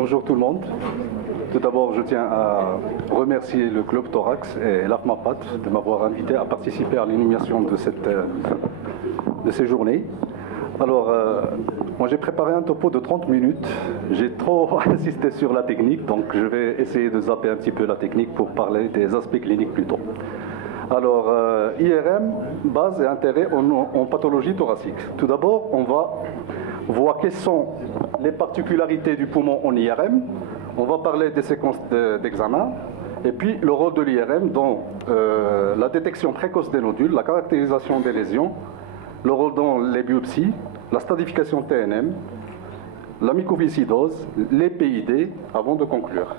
Bonjour tout le monde. Tout d'abord, je tiens à remercier le Club Thorax et l'AFMAPAT de m'avoir invité à participer à l'animation de ces journées. Alors, moi j'ai préparé un topo de 30 minutes. J'ai trop insisté sur la technique, donc je vais essayer de zapper un petit peu la technique pour parler des aspects cliniques plutôt. Alors, IRM, base et intérêt en pathologie thoracique. Tout d'abord, on va voir quelles sont les particularités du poumon en IRM. On va parler des séquences d'examen. Et puis, le rôle de l'IRM dans la détection précoce des nodules, la caractérisation des lésions, le rôle dans les biopsies, la stratification TNM, la mycoviscidose, les PID, avant de conclure.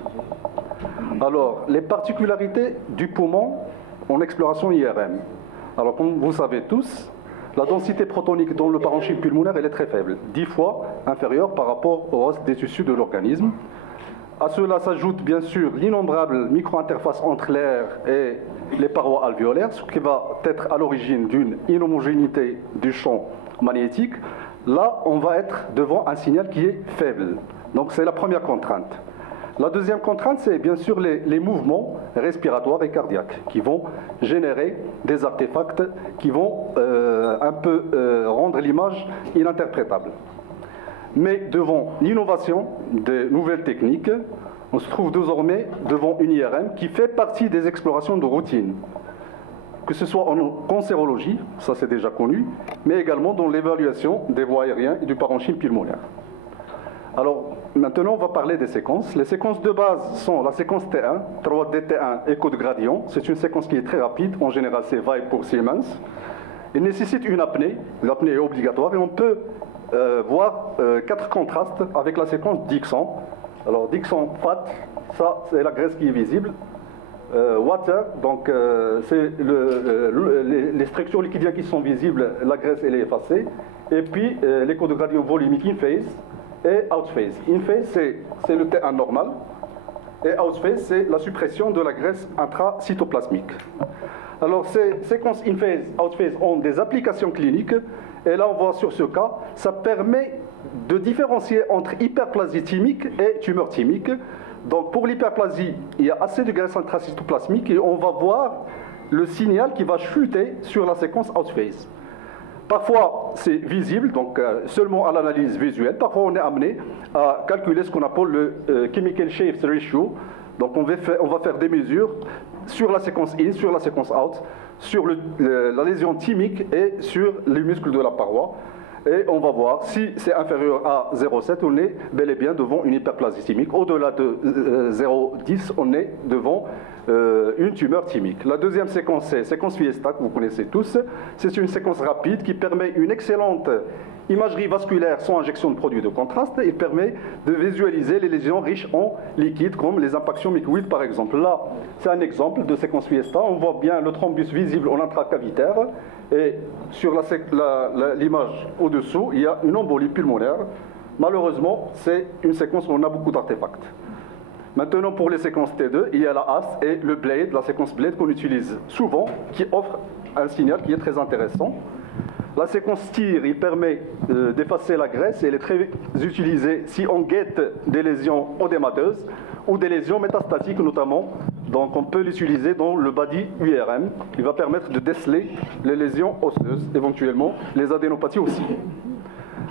Alors, les particularités du poumon en exploration IRM. Alors, comme vous savez tous, la densité protonique dans le parenchyme pulmonaire elle est très faible, 10 fois inférieure par rapport au reste des tissus de l'organisme. À cela s'ajoute bien sûr l'innombrable micro-interface entre l'air et les parois alvéolaires, ce qui va être à l'origine d'une inhomogénéité du champ magnétique. Là, on va être devant un signal qui est faible. Donc c'est la première contrainte. La deuxième contrainte, c'est bien sûr les mouvements respiratoires et cardiaques qui vont générer des artefacts qui vont un peu rendre l'image ininterprétable. Mais devant l'innovation des nouvelles techniques, on se trouve désormais devant une IRM qui fait partie des explorations de routine, que ce soit en cancérologie, ça c'est déjà connu, mais également dans l'évaluation des voies aériennes et du parenchyme pulmonaire. Alors, maintenant, on va parler des séquences. Les séquences de base sont la séquence T1, 3DT1, écho de gradient. C'est une séquence qui est très rapide. En général, c'est Vibe pour Siemens. Il nécessite une apnée. L'apnée est obligatoire. Et on peut voir 4 contrastes avec la séquence Dixon. Alors, Dixon FAT, ça, c'est la graisse qui est visible. Water, donc c'est les structures liquidiennes qui sont visibles. La graisse, elle est effacée. Et puis, l'écho de gradient volumique in phase et out phase. In phase, c'est le T1 normal, et out phase, c'est la suppression de la graisse intracytoplasmique. Alors, ces séquences in phase, out phase ont des applications cliniques, et là, on voit sur ce cas, ça permet de différencier entre hyperplasie thymique et tumeur thymique. Donc, pour l'hyperplasie, il y a assez de graisse intracytoplasmique, et on va voir le signal qui va chuter sur la séquence out phase. Parfois, c'est visible, donc seulement à l'analyse visuelle. Parfois, on est amené à calculer ce qu'on appelle le Chemical Shift Ratio. Donc, on va faire des mesures sur la séquence in, sur la séquence out, sur la lésion thymique et sur les muscles de la paroi. Et on va voir si c'est inférieur à 0,7, on est bel et bien devant une hyperplasie thymique. Au-delà de 0,10, on est devant une tumeur thymique. La deuxième séquence, c'est séquence Fiesta, que vous connaissez tous. C'est une séquence rapide qui permet une excellente imagerie vasculaire sans injection de produits de contraste. Il permet de visualiser les lésions riches en liquide, comme les impactions mycoïdes par exemple. Là, c'est un exemple de séquence Fiesta. On voit bien le thrombus visible en intracavitaire. Et sur l'image au-dessous, il y a une embolie pulmonaire. Malheureusement, c'est une séquence où on a beaucoup d'artefacts. Maintenant, pour les séquences T2, il y a la AS et le BLADE, la séquence BLADE qu'on utilise souvent, qui offre un signal qui est très intéressant. La séquence TIR, il permet d'effacer la graisse et elle est très utilisée si on guette des lésions odémateuses ou des lésions métastatiques notamment. Donc on peut l'utiliser dans le body URM, qui va permettre de déceler les lésions osseuses, éventuellement les adénopathies aussi.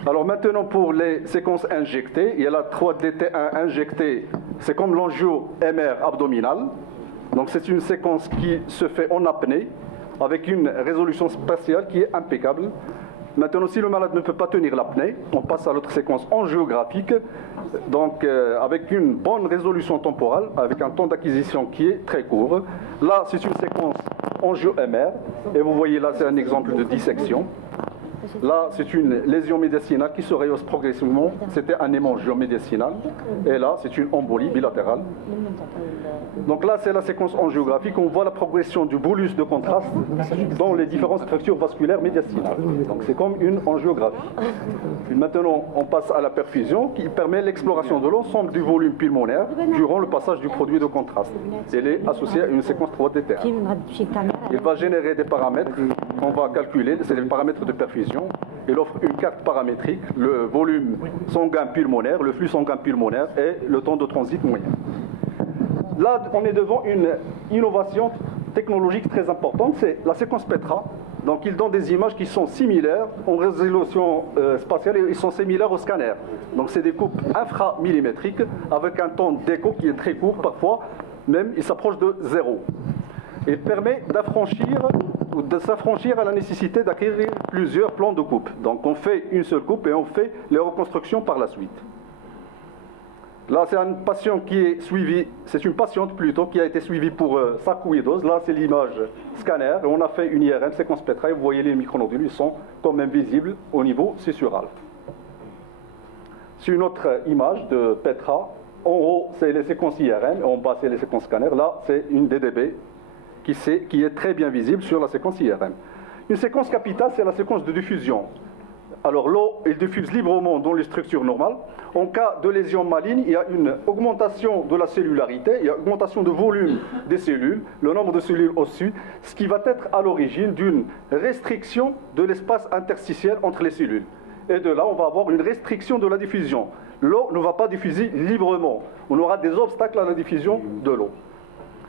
Alors maintenant pour les séquences injectées, il y a la 3DT1 injectée, c'est comme l'angio-MR abdominal. Donc c'est une séquence qui se fait en apnée, avec une résolution spatiale qui est impeccable. Maintenant, si le malade ne peut pas tenir l'apnée, on passe à l'autre séquence angiographique, donc avec une bonne résolution temporale, avec un temps d'acquisition qui est très court. Là, c'est une séquence angio-MR, et vous voyez là, c'est un exemple de dissection. Là, c'est une lésion médiastinale qui se rehausse progressivement. C'était un hémangiome médiastinal. Et là, c'est une embolie bilatérale. Donc là, c'est la séquence angiographique. On voit la progression du bolus de contraste dans les différentes structures vasculaires médiastinales. Donc c'est comme une angiographie. Puis maintenant, on passe à la perfusion qui permet l'exploration de l'ensemble du volume pulmonaire durant le passage du produit de contraste. Elle est associée à une séquence 3DT1. Il va générer des paramètres qu'on va calculer. C'est les paramètres de perfusion. Il offre une carte paramétrique, le volume sanguin pulmonaire, le flux sanguin pulmonaire et le temps de transit moyen. Là, on est devant une innovation technologique très importante, c'est la séquence Petra. Donc, il donne des images qui sont similaires en résolution spatiale et ils sont similaires au scanner. Donc, c'est des coupes inframillimétriques avec un temps d'écho qui est très court, parfois même il s'approche de 0. Il permet de s'affranchir à la nécessité d'acquérir plusieurs plans de coupe. Donc, on fait une seule coupe et on fait les reconstructions par la suite. Là, c'est un patient qui est suivi, c'est une patiente plutôt, qui a été suivie pour sarcoïdose. Là, c'est l'image scanner. On a fait une IRM, séquence Petra, et vous voyez les micronodules, ils sont quand même visibles au niveau susurral. C'est une autre image de Petra. En haut, c'est les séquences IRM, en bas, c'est les séquences scanner. Là, c'est une DDB qui est très bien visible sur la séquence IRM. Une séquence capitale, c'est la séquence de diffusion. Alors l'eau, elle diffuse librement dans les structures normales. En cas de lésion maligne, il y a une augmentation de la cellularité, il y a une augmentation de volume des cellules, le nombre de cellules osseuse, ce qui va être à l'origine d'une restriction de l'espace interstitiel entre les cellules. Et de là, on va avoir une restriction de la diffusion. L'eau ne va pas diffuser librement. On aura des obstacles à la diffusion de l'eau.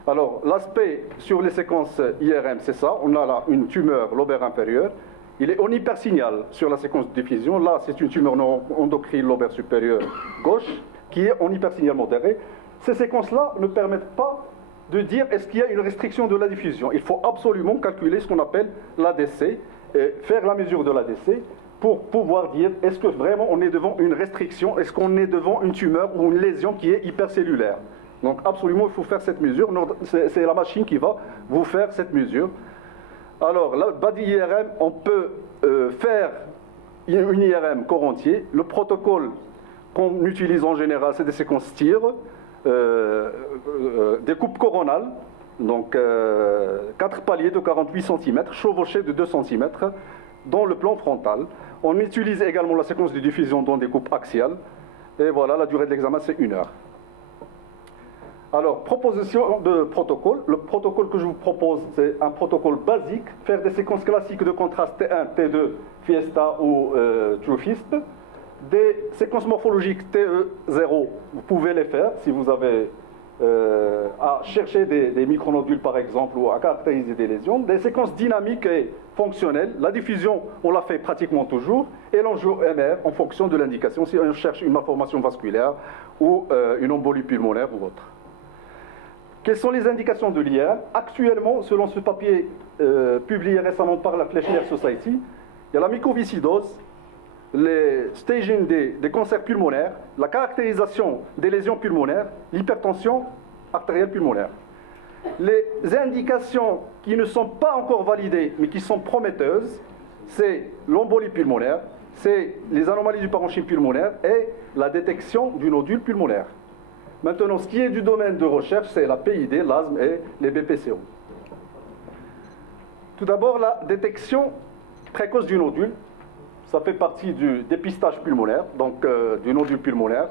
Alors, l'aspect sur les séquences IRM, c'est ça. On a là une tumeur lobaire inférieure. Il est en hypersignal sur la séquence de diffusion. Là, c'est une tumeur non endocrine lobaire supérieure gauche qui est en hypersignal modéré. Ces séquences-là ne permettent pas de dire est-ce qu'il y a une restriction de la diffusion. Il faut absolument calculer ce qu'on appelle l'ADC et faire la mesure de l'ADC pour pouvoir dire est-ce que vraiment on est devant une restriction, est-ce qu'on est devant une tumeur ou une lésion qui est hypercellulaire. Donc absolument, il faut faire cette mesure. C'est la machine qui va vous faire cette mesure. Alors, là, bas d'IRM, on peut faire une IRM corps entier. Le protocole qu'on utilise en général, c'est des séquences TIR, des coupes coronales, donc 4 paliers de 48 cm, chevauchés de 2 cm, dans le plan frontal. On utilise également la séquence de diffusion dans des coupes axiales. Et voilà, la durée de l'examen, c'est 1 heure. Alors, proposition de protocole. Le protocole que je vous propose, c'est un protocole basique. Faire des séquences classiques de contraste T1, T2, Fiesta ou TrueFISP. Des séquences morphologiques TE0, vous pouvez les faire si vous avez à chercher des micronodules par exemple ou à caractériser des lésions. Des séquences dynamiques et fonctionnelles. La diffusion, on la fait pratiquement toujours. Et l'enjeu MR en fonction de l'indication, si on cherche une malformation vasculaire ou une embolie pulmonaire ou autre. Quelles sont les indications de l'IRM? Actuellement, selon ce papier publié récemment par la Fleschner Society, il y a la mycoviscidose, les staging des cancers pulmonaires, la caractérisation des lésions pulmonaires, l'hypertension artérielle pulmonaire. Les indications qui ne sont pas encore validées, mais qui sont prometteuses, c'est l'embolie pulmonaire, c'est les anomalies du parenchyme pulmonaire et la détection du nodule pulmonaire. Maintenant, ce qui est du domaine de recherche, c'est la PID, l'asthme et les BPCO. Tout d'abord, la détection précoce du nodule. Ça fait partie du dépistage pulmonaire, donc du nodule pulmonaire.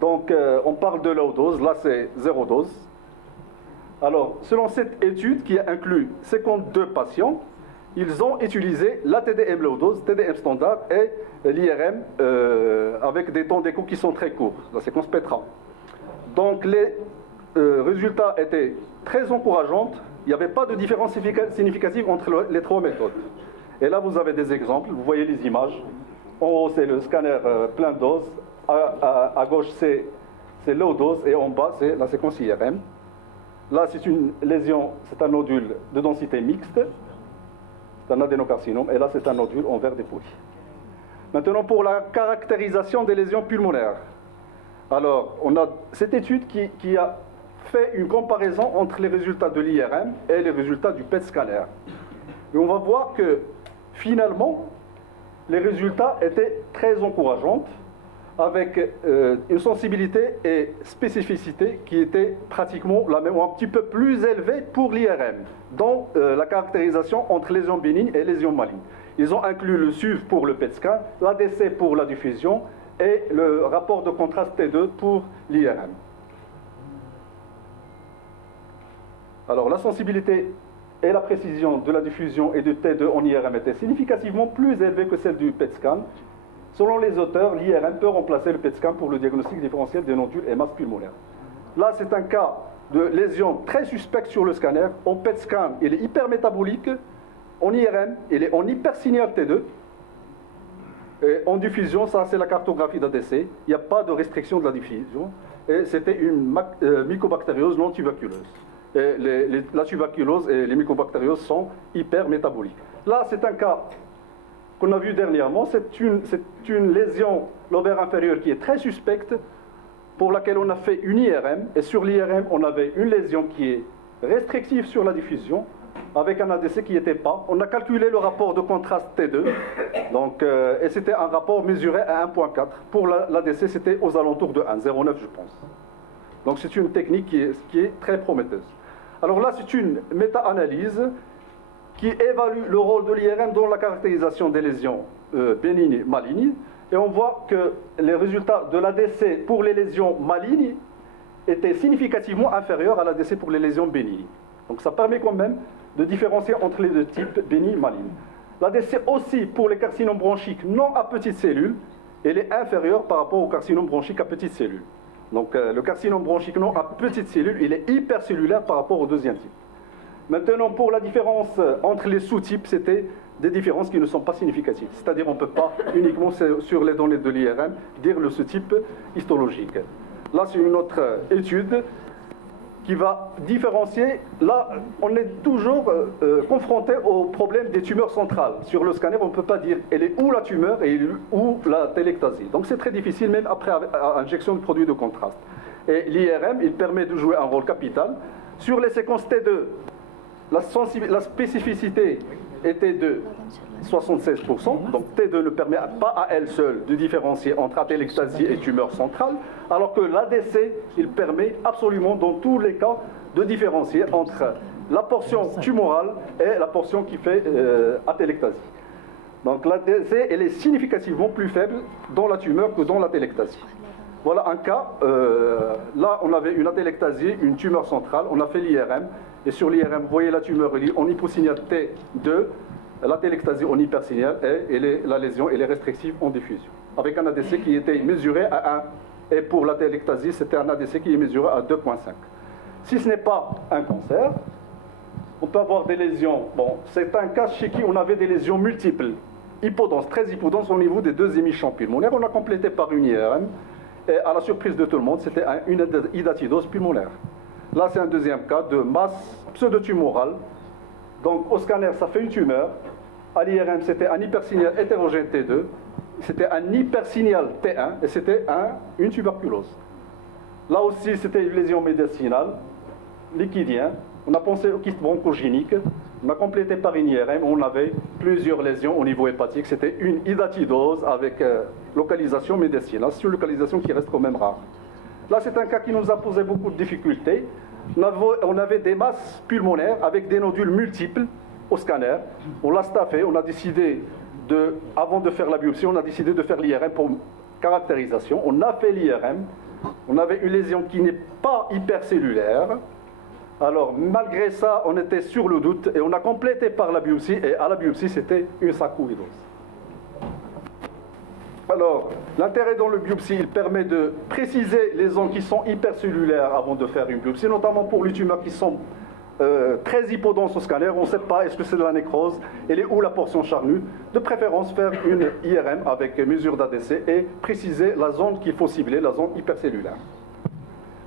Donc, on parle de low dose, là c'est 0 dose. Alors, selon cette étude qui a inclus 52 patients, ils ont utilisé la TDM low dose, TDM standard et l'IRM avec des temps d'écho qui sont très courts, la séquence Petra. Donc les résultats étaient très encourageants. Il n'y avait pas de différence significative entre les 3 méthodes. Et là, vous avez des exemples. Vous voyez les images. En haut, c'est le scanner plein dose. À gauche, c'est low dose. Et en bas, c'est la séquence IRM. Là, c'est une lésion, c'est un nodule de densité mixte. C'est un adénocarcinome. Et là, c'est un nodule en verre dépouille. Maintenant, pour la caractérisation des lésions pulmonaires. Alors, on a cette étude qui a fait une comparaison entre les résultats de l'IRM et les résultats du PET scanner. Et on va voir que, finalement, les résultats étaient très encourageants, avec une sensibilité et spécificité qui étaient pratiquement la même, ou un petit peu plus élevée pour l'IRM, dans la caractérisation entre lésions bénignes et lésions malignes. Ils ont inclus le SUV pour le PET scan, l'ADC pour la diffusion, et le rapport de contraste T2 pour l'IRM. Alors la sensibilité et la précision de la diffusion et du T2 en IRM était significativement plus élevée que celle du PET scan. Selon les auteurs, l'IRM peut remplacer le PET scan pour le diagnostic différentiel des nodules et masses pulmonaires. Là, c'est un cas de lésion très suspecte sur le scanner. En PET scan, il est hypermétabolique. En IRM, il est en hypersignal T2. Et en diffusion, ça c'est la cartographie d'ADC. Il n'y a pas de restriction de la diffusion. Et c'était une mycobactériose non tuberculeuse. Et la tuberculose et les mycobactérioses sont hypermétaboliques. Là, c'est un cas qu'on a vu dernièrement. C'est une lésion lobaire inférieure qui est très suspecte, pour laquelle on a fait une IRM. Et sur l'IRM, on avait une lésion qui est restrictive sur la diffusion, avec un ADC qui n'était pas. On a calculé le rapport de contraste T2, donc, et c'était un rapport mesuré à 1,4. Pour l'ADC, c'était aux alentours de 1,09, je pense. Donc c'est une technique qui est très prometteuse. Alors là, c'est une méta-analyse qui évalue le rôle de l'IRM dans la caractérisation des lésions bénignes et malignes. Et on voit que les résultats de l'ADC pour les lésions malignes étaient significativement inférieurs à l'ADC pour les lésions bénignes. Donc ça permet quand même de différencier entre les deux types, bénignes et malignes. L'ADC aussi pour les carcinomes bronchiques non à petites cellules, elle est inférieure par rapport au carcinome bronchique à petites cellules. Donc le carcinome bronchique non à petites cellules, il est hypercellulaire par rapport au deuxième type. Maintenant, pour la différence entre les sous-types, c'était des différences qui ne sont pas significatives. C'est-à-dire on ne peut pas uniquement sur les données de l'IRM dire le sous-type histologique. Là, c'est une autre étude qui va différencier. Là, on est toujours confronté au problème des tumeurs centrales. Sur le scanner, on ne peut pas dire elle est où la tumeur et où la téléctasie. Donc c'est très difficile, même après injection de produits de contraste. Et l'IRM, il permet de jouer un rôle capital. Sur les séquences T2, la spécificité était de 76%, donc T2 ne permet pas à elle seule de différencier entre atélectasie et tumeur centrale, alors que l'ADC, il permet absolument dans tous les cas de différencier entre la portion tumorale et la portion qui fait atélectasie. Donc l'ADC, elle est significativement plus faible dans la tumeur que dans l'atélectasie. Voilà un cas, là on avait une atélectasie, une tumeur centrale, on a fait l'IRM, et sur l'IRM, vous voyez la tumeur en hyposignal T2, la téléctasie en hypersignal et la lésion elle est restrictive en diffusion. Avec un ADC qui était mesuré à 1. Et pour la téléctasie, c'était un ADC qui est mesuré à 2,5. Si ce n'est pas un cancer, on peut avoir des lésions. Bon, c'est un cas chez qui on avait des lésions multiples. Hypodense, très hypodense au niveau des deux émissions pulmonaires. On a complété par une IRM. Et à la surprise de tout le monde, c'était une hydatidose pulmonaire. Là, c'est un deuxième cas de masse pseudotumorale. Donc, au scanner, ça fait une tumeur. À l'IRM, c'était un hypersignal hétérogène T2. C'était un hypersignal T1. Et c'était une tuberculose. Là aussi, c'était une lésion médicinale, liquidien. On a pensé au kyste bronchogénique. On a complété par une IRM. On avait plusieurs lésions au niveau hépatique. C'était une hydatidose avec localisation médicinale. C'est une localisation qui reste quand même rare. Là, c'est un cas qui nous a posé beaucoup de difficultés. On avait des masses pulmonaires avec des nodules multiples au scanner. On l'a staffé, on a décidé avant de faire la biopsie, on a décidé de faire l'IRM pour caractérisation. On a fait l'IRM. On avait une lésion qui n'est pas hypercellulaire. Alors, malgré ça, on était sur le doute et on a complété par la biopsie. Et à la biopsie, c'était une sarcoïdose. Alors, l'intérêt dans le biopsie, il permet de préciser les zones qui sont hypercellulaires avant de faire une biopsie, notamment pour les tumeurs qui sont très hypodenses au scanner. On ne sait pas, est-ce que c'est de la nécrose, elle est où la portion charnue. De préférence, faire une IRM avec mesure d'ADC et préciser la zone qu'il faut cibler, la zone hypercellulaire.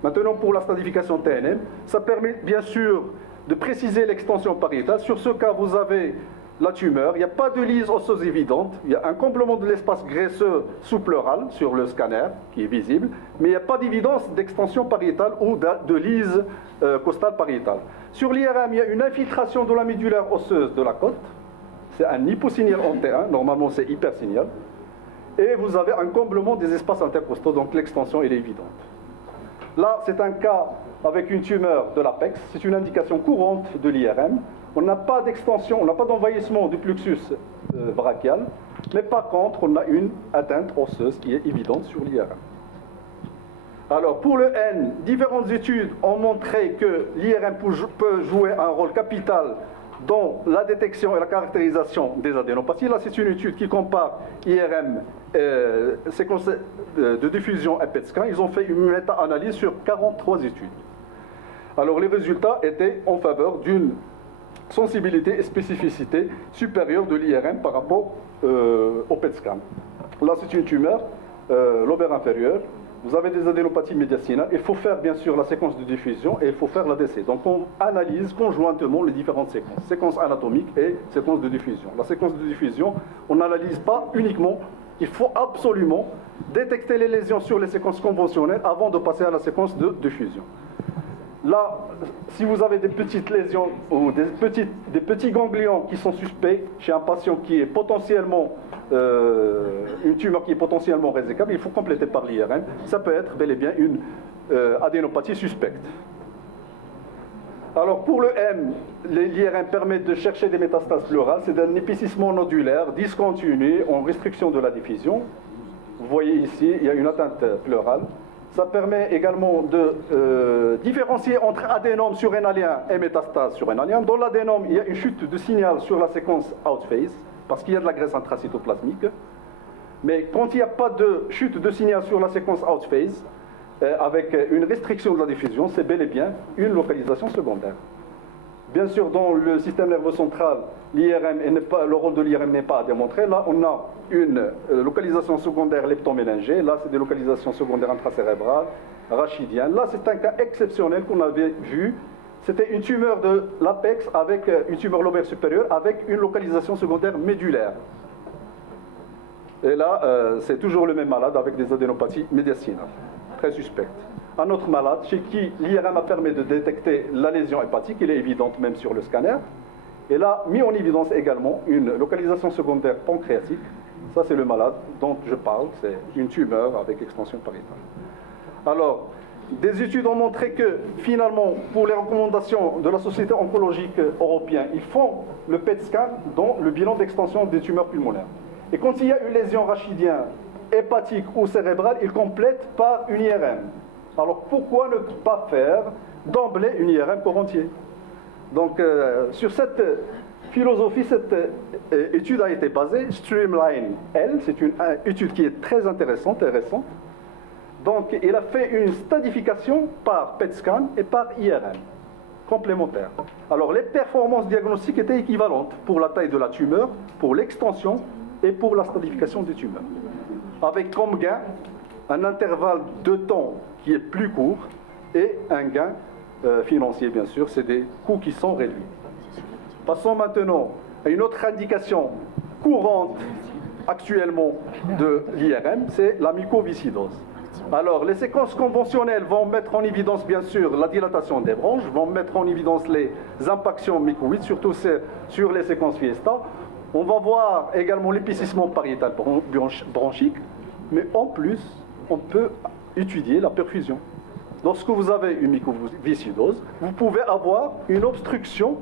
Maintenant, pour la stratification TNM, ça permet bien sûr de préciser l'extension pariétale. Sur ce cas, vous avez la tumeur, il n'y a pas de lise osseuse évidente, il y a un comblement de l'espace graisseux sous-pleural sur le scanner qui est visible, mais il n'y a pas d'évidence d'extension pariétale ou de lise costale pariétale. Sur l'IRM, il y a une infiltration de la médulaire osseuse de la côte, c'est un hyposignal en T1, normalement c'est hypersignal, et vous avez un comblement des espaces intercostaux, donc l'extension elle est évidente. Là, c'est un cas avec une tumeur de l'apex, c'est une indication courante de l'IRM. On n'a pas d'extension, on n'a pas d'envahissement du plexus brachial, mais par contre, on a une atteinte osseuse qui est évidente sur l'IRM. Alors, pour le N, différentes études ont montré que l'IRM peut jouer un rôle capital dans la détection et la caractérisation des adénopathies. Là, c'est une étude qui compare IRM, séquences de diffusion et PET scan. Ils ont fait une méta-analyse sur 43 études. Alors, les résultats étaient en faveur d'une sensibilité et spécificité supérieure de l'IRM par rapport au PET scan. Là, c'est une tumeur, lobaire inférieur. Vous avez des adénopathies médiastinales. Il faut faire, bien sûr, la séquence de diffusion et il faut faire l'ADC. Donc, on analyse conjointement les différentes séquences. Séquence anatomique et séquence de diffusion. La séquence de diffusion, on n'analyse pas uniquement. Il faut absolument détecter les lésions sur les séquences conventionnelles avant de passer à la séquence de diffusion. Là, si vous avez des petites lésions ou des petits ganglions qui sont suspects chez un patient qui est potentiellement une tumeur qui est potentiellement résecable, il faut compléter par l'IRM. Ça peut être bel et bien une adénopathie suspecte. Alors pour le M, l'IRM permet de chercher des métastases pleurales. C'est un épicissement nodulaire discontinu en restriction de la diffusion. Vous voyez ici, il y a une atteinte pleurale. Ça permet également de différencier entre adénome surrénalien et métastase surrénalien. Dans l'adénome, il y a une chute de signal sur la séquence outphase, parce qu'il y a de la graisse intracytoplasmique. Mais quand il n'y a pas de chute de signal sur la séquence outphase, avec une restriction de la diffusion, c'est bel et bien une localisation secondaire. Bien sûr, dans le système nerveux central, le rôle de l'IRM n'est pas à démontrer. Là, on a une localisation secondaire leptoméningée. Là, c'est des localisations secondaires intracérébrales, rachidiennes. Là, c'est un cas exceptionnel qu'on avait vu. C'était une tumeur de l'apex avec une tumeur lobaire supérieure avec une localisation secondaire médulaire. Et là, c'est toujours le même malade avec des adénopathies médiastinales, très suspectes. Un autre malade chez qui l'IRM a permis de détecter la lésion hépatique, elle est évidente même sur le scanner. Et là, mis en évidence également une localisation secondaire pancréatique. Ça, c'est le malade dont je parle, c'est une tumeur avec extension pariétale. Alors, des études ont montré que finalement, pour les recommandations de la Société oncologique européenne, ils font le PET scan dans le bilan d'extension des tumeurs pulmonaires. Et quand il y a une lésion rachidienne, hépatique ou cérébrale, ils complètent par une IRM. Alors pourquoi ne pas faire d'emblée une IRM corps entier? Donc sur cette philosophie, cette étude a été basée. Streamline L, c'est une étude qui est très intéressante et récente. Donc il a fait une stadification par PET scan et par IRM complémentaires. Alors les performances diagnostiques étaient équivalentes pour la taille de la tumeur, pour l'extension et pour la stadification des tumeurs. Avec comme gain un intervalle de temps qui est plus court et un gain financier, bien sûr, c'est des coûts qui sont réduits. Passons maintenant à une autre indication courante actuellement de l'IRM, c'est la mycoviscidose. Alors, les séquences conventionnelles vont mettre en évidence, bien sûr, la dilatation des bronches, vont mettre en évidence les impactions mycoïdes, surtout sur les séquences Fiesta. On va voir également l'épicissement pariétal bronchique, mais en plus, on peut étudier la perfusion. Lorsque vous avez une mycoviscidose, vous pouvez avoir une obstruction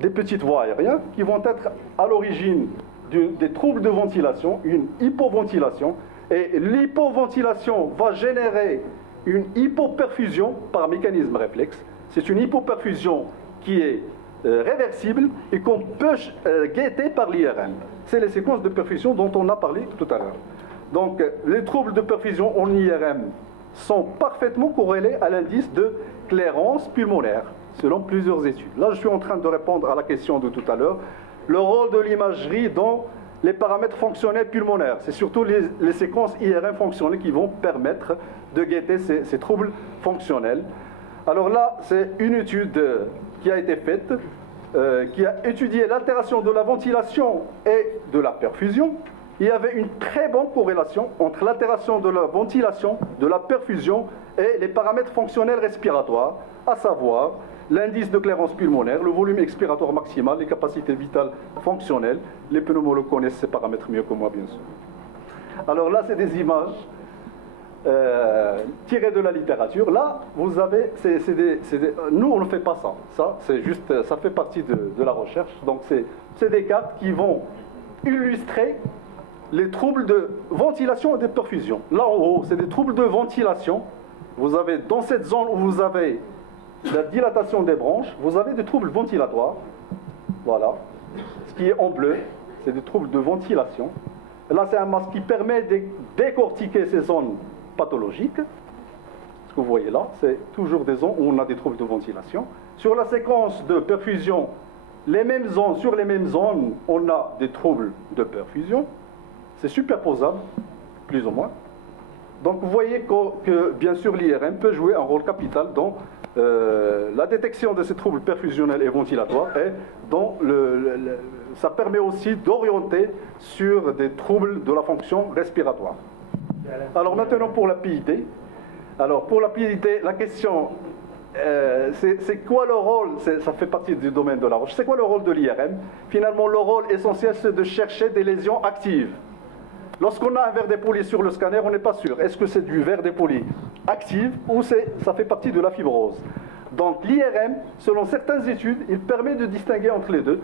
des petites voies aériennes qui vont être à l'origine des troubles de ventilation, une hypoventilation, et l'hypoventilation va générer une hypoperfusion par mécanisme réflexe. C'est une hypoperfusion qui est réversible et qu'on peut guetter par l'IRM. C'est les séquences de perfusion dont on a parlé tout à l'heure. Donc, les troubles de perfusion en IRM sont parfaitement corrélés à l'indice de clairance pulmonaire, selon plusieurs études. Là, je suis en train de répondre à la question de tout à l'heure. Le rôle de l'imagerie dans les paramètres fonctionnels pulmonaires, c'est surtout les séquences IRM fonctionnelles qui vont permettre de guetter ces troubles fonctionnels. Alors là, c'est une étude qui a été faite, qui a étudié l'altération de la ventilation et de la perfusion. Il y avait une très bonne corrélation entre l'altération de la ventilation, de la perfusion et les paramètres fonctionnels respiratoires, à savoir l'indice de clairance pulmonaire, le volume expiratoire maximal, les capacités vitales fonctionnelles. Les pneumologues connaissent ces paramètres mieux que moi, bien sûr. Alors là, c'est des images tirées de la littérature. Là, vous avez, nous, on ne fait pas ça. Ça, c'est juste, ça fait partie de la recherche. Donc, c'est des cartes qui vont illustrer les troubles de ventilation et de perfusion. Là en haut, c'est des troubles de ventilation. Vous avez, dans cette zone où vous avez la dilatation des bronches, vous avez des troubles ventilatoires. Voilà. Ce qui est en bleu, c'est des troubles de ventilation. Là, c'est un masque qui permet de décortiquer ces zones pathologiques. Ce que vous voyez là, c'est toujours des zones où on a des troubles de ventilation. Sur la séquence de perfusion, sur les mêmes zones, on a des troubles de perfusion. C'est superposable, plus ou moins. Donc vous voyez que bien sûr, l'IRM peut jouer un rôle capital dans la détection de ces troubles perfusionnels et ventilatoires, et ça permet aussi d'orienter sur des troubles de la fonction respiratoire. Alors maintenant pour la PID. Alors pour la PID, la question, c'est quoi le rôle, ça fait partie du domaine de la recherche, c'est quoi le rôle de l'IRM? Finalement, le rôle essentiel, c'est de chercher des lésions actives. Lorsqu'on a un verre dépoli sur le scanner, on n'est pas sûr. Est-ce que c'est du verre dépoli actif ou ça fait partie de la fibrose? Donc l'IRM, selon certaines études, il permet de distinguer entre les deux.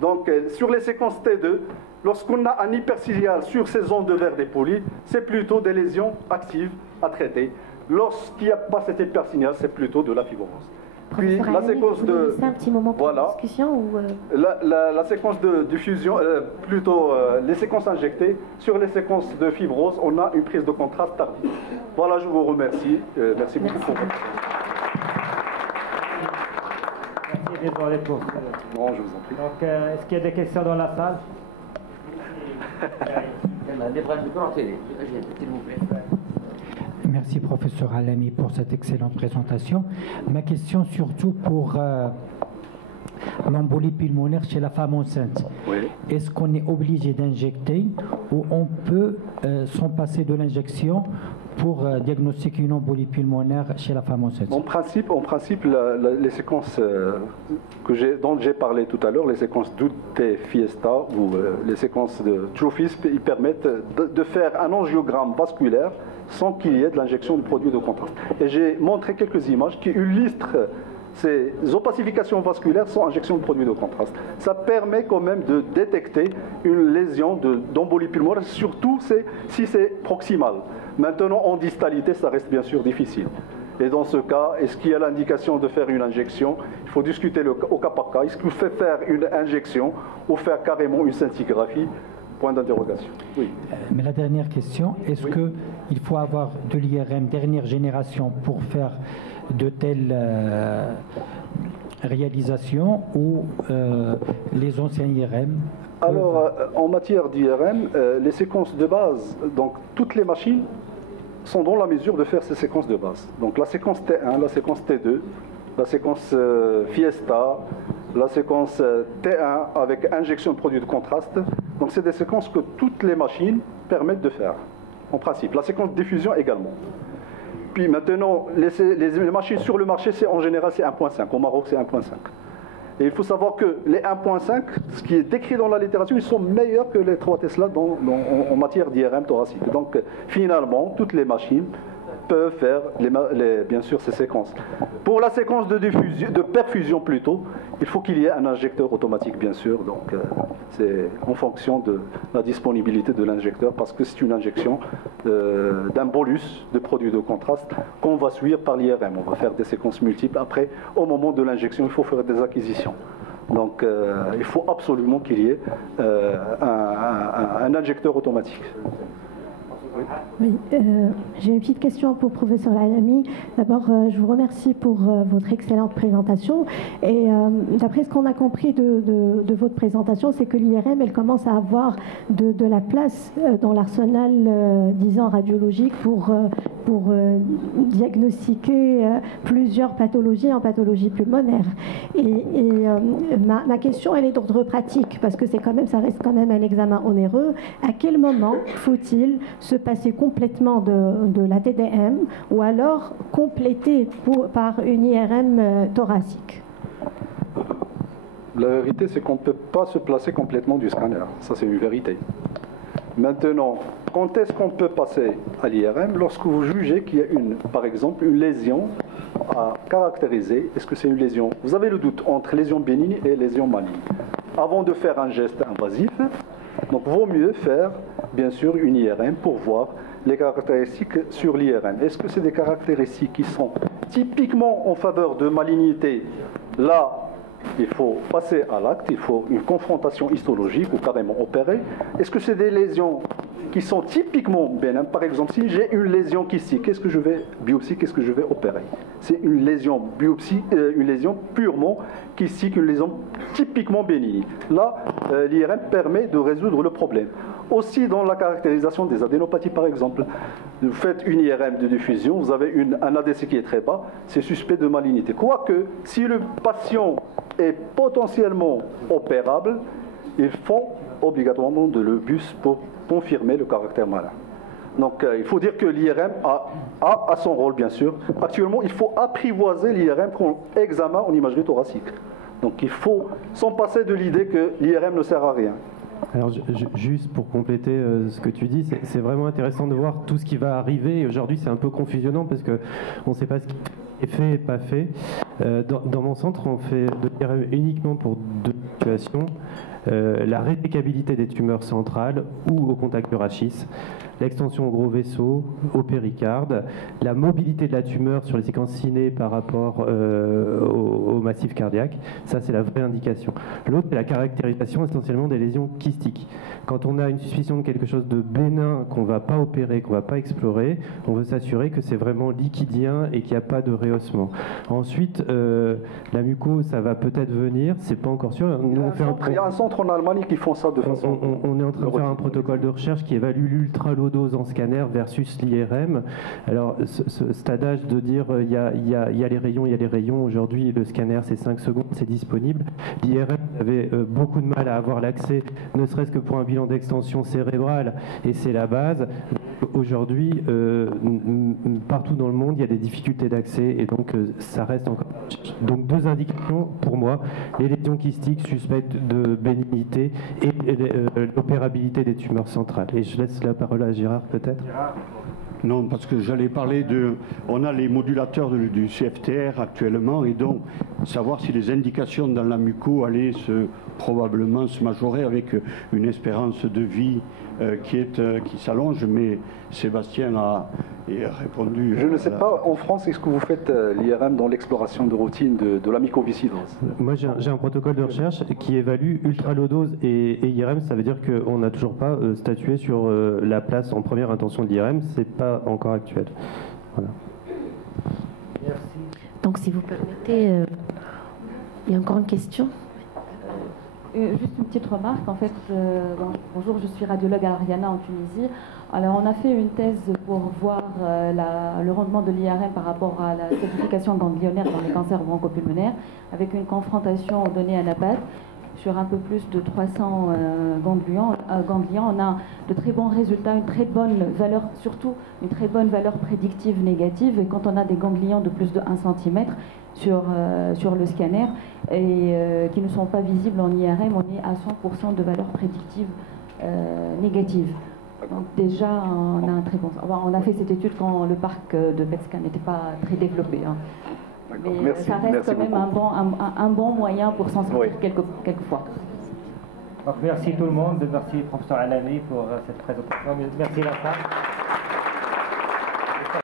Donc sur les séquences T2, lorsqu'on a un hypercilial sur ces zones de verre dépoli, c'est plutôt des lésions actives à traiter. Lorsqu'il n'y a pas cet hypercilial, c'est plutôt de la fibrose. Puis la séquence de un petit moment pour la discussion ou la séquence de diffusion, les séquences injectées. Sur les séquences de fibrose, on a une prise de contraste tardive. Voilà, je vous remercie. Merci beaucoup pour votre attention. Merci Edouard Lepo. Non, je vous en prie. Donc, est-ce qu'il y a des questions dans la salle? S'il vous plaît. Merci professeur Alami pour cette excellente présentation. Ma question surtout pour l'embolie pulmonaire chez la femme enceinte. Oui. Est-ce qu'on est obligé d'injecter ou on peut s'en passer de l'injection pour diagnostiquer une embolie pulmonaire chez la femme enceinte? En principe, les séquences dont j'ai parlé tout à l'heure, les séquences d'UT Fiesta ou les séquences de TrueFISP, ils permettent de faire un angiogramme vasculaire sans qu'il y ait de l'injection de produits de contraste. Et j'ai montré quelques images qui illustrent ces opacifications vasculaires sans injection de produits de contraste. Ça permet quand même de détecter une lésion d'embolie pulmonaire, surtout si c'est proximal. Maintenant, en distalité, ça reste bien sûr difficile. Et dans ce cas, est-ce qu'il y a l'indication de faire une injection? Il faut discuter au cas par cas. Est-ce qu'il faut faire une injection ou faire carrément une scintigraphie? Point d'interrogation. Oui. Mais la dernière question, est-ce qu'il faut avoir de l'IRM dernière génération pour faire de telles réalisations ou les anciens IRM? Alors, en matière d'IRM, les séquences de base, donc toutes les machines sont dans la mesure de faire ces séquences de base. Donc la séquence T1, la séquence T2, la séquence Fiesta, la séquence T1 avec injection de produits de contraste. Donc c'est des séquences que toutes les machines permettent de faire, en principe. La séquence de diffusion également. Puis maintenant, les machines sur le marché, en général, c'est 1.5. Au Maroc, c'est 1.5. Et il faut savoir que les 1.5, ce qui est décrit dans la littérature, ils sont meilleurs que les 3 Tesla en matière d'IRM thoracique. Donc finalement, toutes les machines peuvent faire bien sûr ces séquences. Pour la séquence de perfusion plutôt, il faut qu'il y ait un injecteur automatique bien sûr, donc c'est en fonction de la disponibilité de l'injecteur, parce que c'est une injection d'un bolus de produits de contraste qu'on va suivre par l'IRM. On va faire des séquences multiples. Après, au moment de l'injection, il faut faire des acquisitions. Donc il faut absolument qu'il y ait un injecteur automatique. Oui, j'ai une petite question pour le professeur Alami. D'abord, je vous remercie pour votre excellente présentation. Et d'après ce qu'on a compris de votre présentation, c'est que l'IRM, elle commence à avoir de la place dans l'arsenal, disons, radiologique pour diagnostiquer plusieurs pathologies en pathologie pulmonaire. Et ma question, elle est d'ordre pratique, parce que ça reste quand même un examen onéreux. À quel moment faut-il se passer complètement de la TDM ou alors compléter par une IRM thoracique? La vérité, c'est qu'on ne peut pas se placer complètement du scanner. Ça, c'est une vérité. Maintenant, quand est-ce qu'on peut passer à l'IRM? Lorsque vous jugez qu'il y a par exemple, une lésion à caractériser. Est-ce que c'est une lésion? Vous avez le doute entre lésion bénigne et lésion maligne. Avant de faire un geste invasif, donc vaut mieux faire, bien sûr, une IRM pour voir les caractéristiques sur l'IRM. Est-ce que c'est des caractéristiques qui sont typiquement en faveur de malignité? Là, il faut passer à l'acte, il faut une confrontation histologique ou carrément opérer. Est-ce que c'est des lésions qui sont typiquement bénignes? Par exemple, si j'ai une lésion kystique, qu'est-ce que je vais biopsier, qu'est-ce que je vais opérer? C'est une lésion une lésion purement kystique, une lésion typiquement bénigne. Là, l'IRM permet de résoudre le problème. Aussi, dans la caractérisation des adénopathies, par exemple, vous faites une IRM de diffusion, vous avez un ADC qui est très bas, c'est suspect de malignité. Quoique, si le patient est potentiellement opérable, ils font obligatoirement de l'EBUS pour confirmer le caractère malin. Donc, il faut dire que l'IRM a son rôle, bien sûr. Actuellement, il faut apprivoiser l'IRM comme examen en imagerie thoracique. Donc, il faut s'en passer de l'idée que l'IRM ne sert à rien. Alors, juste pour compléter ce que tu dis, c'est vraiment intéressant de voir tout ce qui va arriver. Aujourd'hui, c'est un peu confusionnant parce qu'on ne sait pas ce qui est fait et pas fait. Dans mon centre, on fait de l'IRM uniquement pour deux situations. La réplicabilité des tumeurs centrales ou au contact du rachis, l'extension au gros vaisseau, au péricarde, la mobilité de la tumeur sur les séquences ciné par rapport au massif cardiaque, ça c'est la vraie indication. L'autre c'est la caractérisation essentiellement des lésions kystiques. Quand on a une suspicion de quelque chose de bénin qu'on ne va pas opérer, qu'on ne va pas explorer, on veut s'assurer que c'est vraiment liquidien et qu'il n'y a pas de rehaussement. Ensuite, la muco, ça va peut-être venir, c'est pas encore sûr. Nous, il y a un centre en Allemagne qui font ça de façon... On est en train de faire un protocole de recherche qui évalue l'ultra-low-dose en scanner versus l'IRM. Alors, cet adage de dire il y a les rayons, il y a les rayons. Aujourd'hui, le scanner, c'est 5 secondes, c'est disponible. L'IRM avait beaucoup de mal à avoir l'accès, ne serait-ce que pour un bilan d'extension cérébrale, et c'est la base. Aujourd'hui, partout dans le monde, il y a des difficultés d'accès, et donc ça reste encore... Donc, deux indications pour moi, les lésions kystiques suspectes de bénignité et l'opérabilité des tumeurs centrales. Et je laisse la parole à Gérard, peut-être. Non, parce que j'allais parler de... On a les modulateurs du CFTR actuellement, et donc savoir si les indications dans la muco allaient probablement se majorer avec une espérance de vie qui s'allonge, mais Sébastien a répondu... Je ne sais pas, en France, est-ce que vous faites l'IRM dans l'exploration de routine de la mycoviscidose? Moi, j'ai un protocole de recherche qui évalue ultra-low-dose et IRM. Ça veut dire qu'on n'a toujours pas statué sur la place en première intention de l'IRM. C'est pas encore actuel. Voilà. Merci. Donc, si vous permettez, il y a encore une question. Juste une petite remarque, en fait, bonjour, je suis radiologue à l'Ariana en Tunisie. Alors on a fait une thèse pour voir le rendement de l'IRM par rapport à la certification ganglionnaire dans les cancers bronchopulmonaires, avec une confrontation aux données ANAPAD sur un peu plus de 300 ganglions. On a de très bons résultats, une très bonne valeur, surtout une très bonne valeur prédictive négative. Et quand on a des ganglions de plus de 1 cm sur le scanner et qui ne sont pas visibles en IRM, on est à 100% de valeur prédictive négative. Donc déjà, on a un très bon... On a fait cette étude quand le parc de PET-scan n'était pas très développé. Hein. Mais ça reste quand même un bon moyen pour s'en sortir quelquefois. Donc merci tout le monde, merci professeur Alami pour cette présentation, merci la salle.